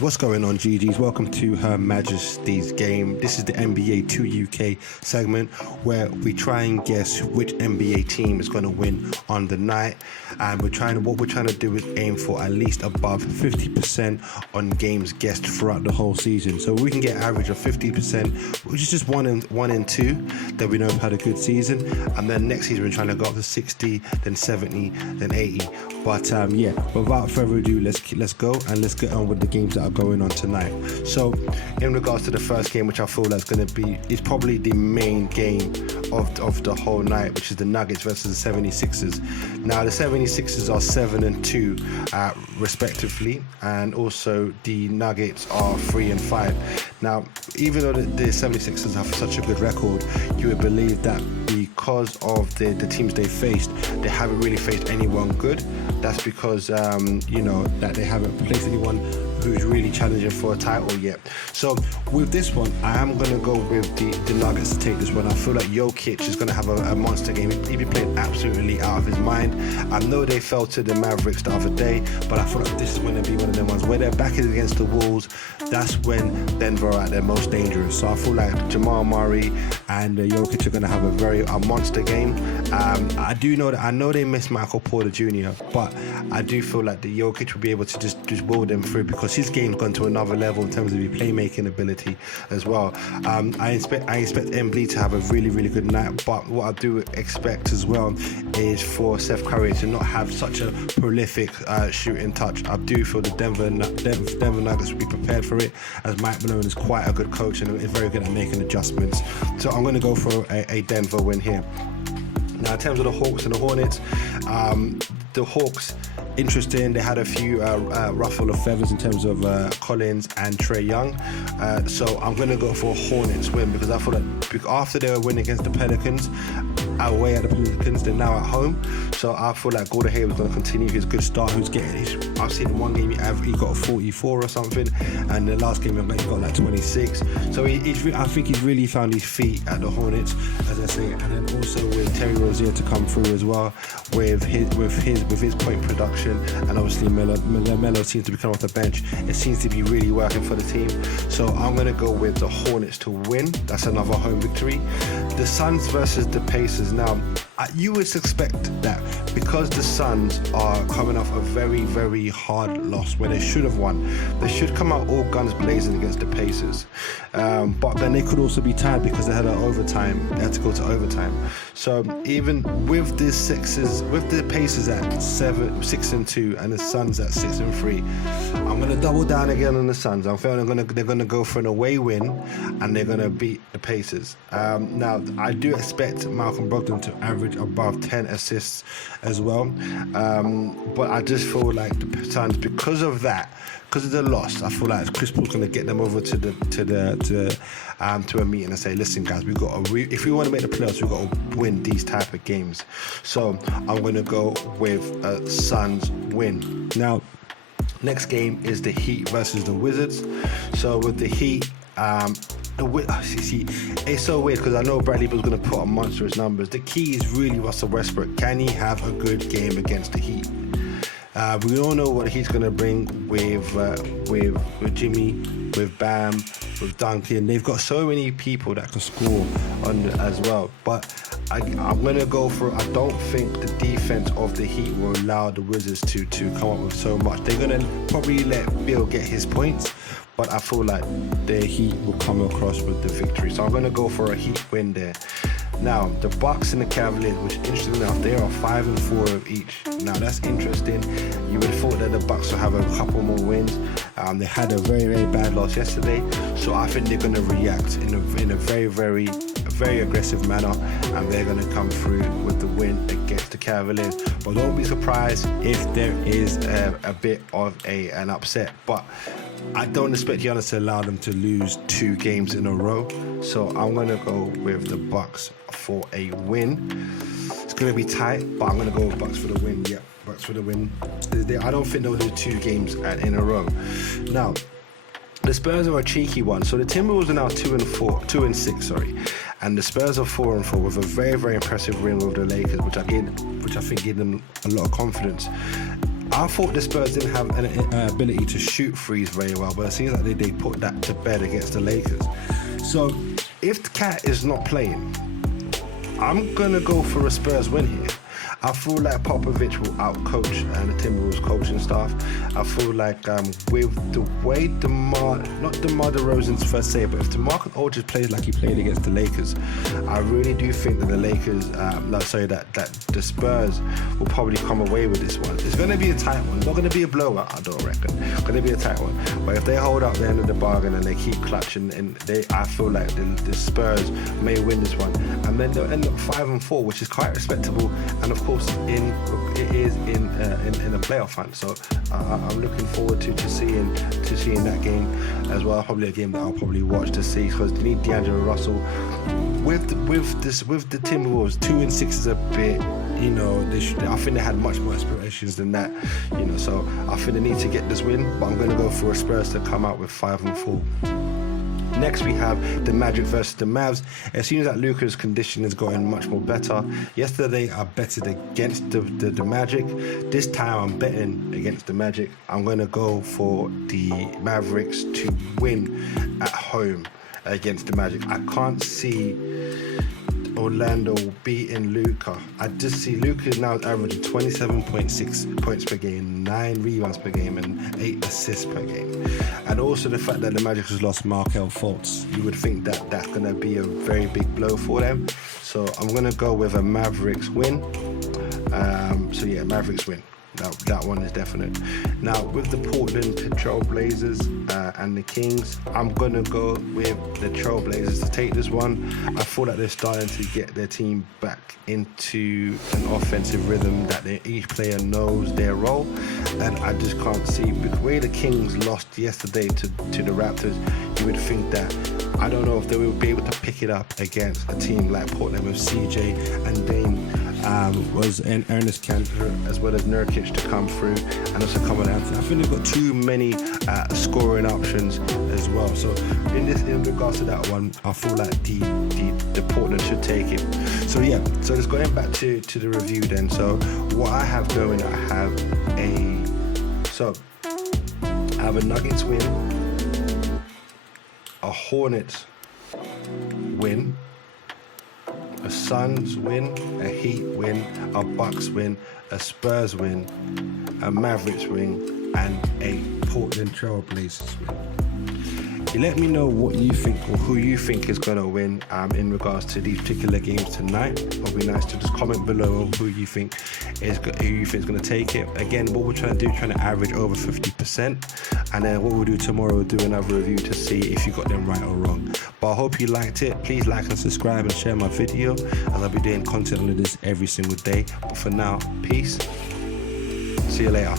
What's going on, GGs? Welcome to Her Majestys Game. This is the NBA2UK segment where we try and guess which NBA team is going to win on the night. And what we're trying to do is aim for at least above 50% on games guessed throughout the whole season. So we can get an average of 50%, which is just one and two, that we know have had a good season. And then next season we're trying to go up to 60, then 70, then 80. But without further ado, let's go and let's get on with the games that are going on tonight. So in regards to the first game, which I feel that's going to is probably the main game of the whole night, which is the Nuggets versus the 76ers. Now the 76ers are 7-2 respectively, and also the Nuggets are 3-5. Now even though the 76ers have such a good record, you would believe that because of the teams they faced, they haven't really faced anyone good. That's because that they haven't placed anyone who's really challenging for a title yet. So with this one, I am going to go with the Nuggets to take this one. I feel like Jokic is going to have a monster game. He'll be playing absolutely out of his mind. I know they fell to the Mavericks the other day, but I feel like this is going to be one of them ones where their back is against the walls. That's when Denver are at their most dangerous. So I feel like Jamal Murray and Jokic are going to have a monster game. I know they missed Michael Porter Jr., but I do feel like the Jokic will be able to just will them through, because his game's gone to another level in terms of his playmaking ability as well. I expect Embiid to have a really, really good night, but what I do expect as well is for Steph Curry to not have such a prolific shooting touch. I do feel the Denver Nuggets will be prepared for it, as Mike Malone is quite a good coach and is very good at making adjustments. So I'm going to go for a Denver win here. Now in terms of the Hawks and the Hornets, the Hawks, interesting. They had a few ruffle of feathers in terms of Collins and Trae Young. So I'm going to go for a Hornets win, because I feel like after they were winning against the Pelicans, away at the Pelicans, they're now at home. So I feel like Gordon Hayward's going to continue his good start. I've seen one game he got a 44 or something, and the last game he got like 26. So I think he's really found his feet at the Hornets, as I say. And then also with Terry Rozier to come through as well with his point production, and obviously Melo seems to be coming off the bench. It seems to be really working for the team. So I'm going to go with the Hornets to win. That's another home victory. The Suns versus the Pacers. Now, you would expect that because the Suns are coming off a very, very hard loss where they should have won, they should come out all guns blazing against the Pacers. But then they could also be tied because they had an overtime. They had to go to overtime. So even with the Pacers at 6-2 and the Suns at 6-3, I'm going to double down again on the Suns. I'm feeling they're going to go for an away win and they're going to beat the Pacers. Now, I do expect Malcolm Brogdon to average above 10 assists as well. But I just feel like the Suns, because of the loss, I feel like Chris Paul's going to get them over to a meeting and say, listen guys, if we want to make the playoffs, we've got to win these type of games. So I'm going to go with a Suns win. Now, next game is the Heat versus the Wizards. So with the Heat, it's so weird because I know Bradley was going to put up monstrous numbers. The key is really Russell Westbrook. Can he have a good game against the Heat? We all know what he's going to bring with Jimmy, with Bam, with Duncan. They've got so many people that can score as well. But I'm going to go for, I don't think the defense of the Heat will allow the Wizards to come up with so much. They're going to probably let Bill get his points, but I feel like the Heat will come across with the victory. So I'm going to go for a Heat win there. Now, the Bucks and the Cavaliers, which interesting enough, they are 5-4 of each. Now, that's interesting. You would have thought that the Bucks will have a couple more wins. They had a very, very bad loss yesterday. So I think they're going to react in a very, very, very aggressive manner. And they're going to come through with the win against the Cavaliers. But don't be surprised if there is a bit of an upset. But I don't expect Giannis to allow them to lose 2 games in a row. So I'm going to go with the Bucks for a win. It's going to be tight, but I'm going to go with Bucks for the win. Yep, Bucks for the win. I don't think they'll do 2 games in a row. Now, the Spurs are a cheeky one. So the Timberwolves are now 2-6, and the Spurs are 4-4 with a very, very impressive win with the Lakers, which I think gave them a lot of confidence. I thought the Spurs didn't have an ability to shoot threes very well, but it seems like they put that to bed against the Lakers. So if the Cat is not playing, I'm going to go for a Spurs win here. I feel like Popovich will outcoach the Timberwolves coaching staff. I feel like with the way not DeMar DeRozan's first say, but if DeMarcus Aldridge plays like he played against the Lakers, I really do think that the Lakers, that the Spurs will probably come away with this one. It's going to be a tight one. Not going to be a blowout, I don't reckon. It's going to be a tight one. But if they hold up the end of the bargain and they keep clutching, I feel like the Spurs may win this one, and then they'll end up 5-4, which is quite respectable. And of course, it is in a playoff hunt, so I'm looking forward to seeing that game as well. Probably a game that I'll probably watch to see, because they need D'Angelo Russell. With the Timberwolves, 2-6 is a bit, I think they had much more aspirations than that, So I think they need to get this win, but I'm going to go for a Spurs to come out with 5-4. Next, we have the Magic versus the Mavs. It seems that Luka's condition is going much more better. Yesterday, I betted against the Magic. This time, I'm betting against the Magic. I'm going to go for the Mavericks to win at home against the Magic. I can't see Orlando beating Luka. I just see Luka now averaging 27.6 points per game, 9 rebounds per game, and 8 assists per game. And also the fact that the Magic has lost Markelle Fultz. You would think that that's going to be a very big blow for them. So I'm going to go with a Mavericks win. Mavericks win. That one is definite. Now, with the Portland Trailblazers and the Kings, I'm going to go with the Trailblazers to take this one. I feel like they're starting to get their team back into an offensive rhythm that each player knows their role. And I just can't see, the way the Kings lost yesterday to the Raptors, you would think that, I don't know if they will be able to pick it up against a team like Portland with CJ and Dame. Was an Ernest Cantor as well as Nurkic to come through, and also Carmelo Anthony. I think they've got too many scoring options as well. So in regards to that one, I feel like the Portland should take it. So just going back to the review then. So what I have going, I have a Nuggets win, a Hornets win, a Suns win, a Heat win, a Bucks win, a Spurs win, a Mavericks win, and a Portland Trailblazers win. You let me know what you think or who you think is going to win in regards to these particular games tonight. It'll be nice to just comment below who you think is going to take it. Again, what we're trying to average over 50%, and then what we'll do tomorrow, we'll do another review to see if you got them right or wrong. But I hope you liked it. Please like and subscribe and share my video, as I'll be doing content on this every single day. But for now, peace. See you later.